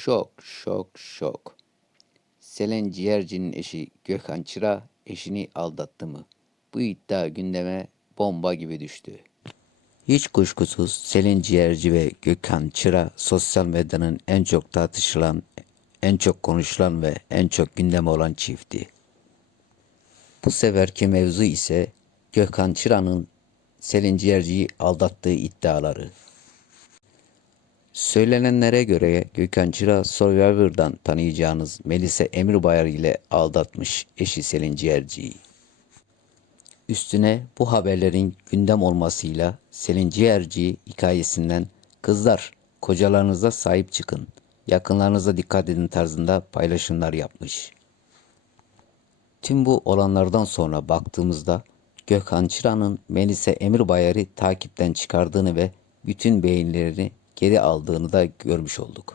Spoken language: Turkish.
Şok, şok, şok. Selen Ciğerci'nin eşi Gökhan Çıra eşini aldattı mı? Bu iddia gündeme bomba gibi düştü. Hiç kuşkusuz Selin Ciğerci ve Gökhan Çıra sosyal medyanın en çok tartışılan, en çok konuşulan ve en çok gündeme olan çifti. Bu seferki mevzu ise Gökhan Çıra'nın Selin Ciğerci'yi aldattığı iddiaları. Söylenenlere göre Gökhan Çıra Survivor'dan tanıyacağınız Melisa Emirbayar ile aldatmış eşi Selin Ciğerci'yi. Üstüne bu haberlerin gündem olmasıyla Selin Ciğerci hikayesinden kızlar kocalarınıza sahip çıkın, yakınlarınıza dikkat edin tarzında paylaşımlar yapmış. Tüm bu olanlardan sonra baktığımızda Gökhan Çıra'nın Melisa Emirbayar'ı takipten çıkardığını ve bütün beğenilerini geri aldığını da görmüş olduk.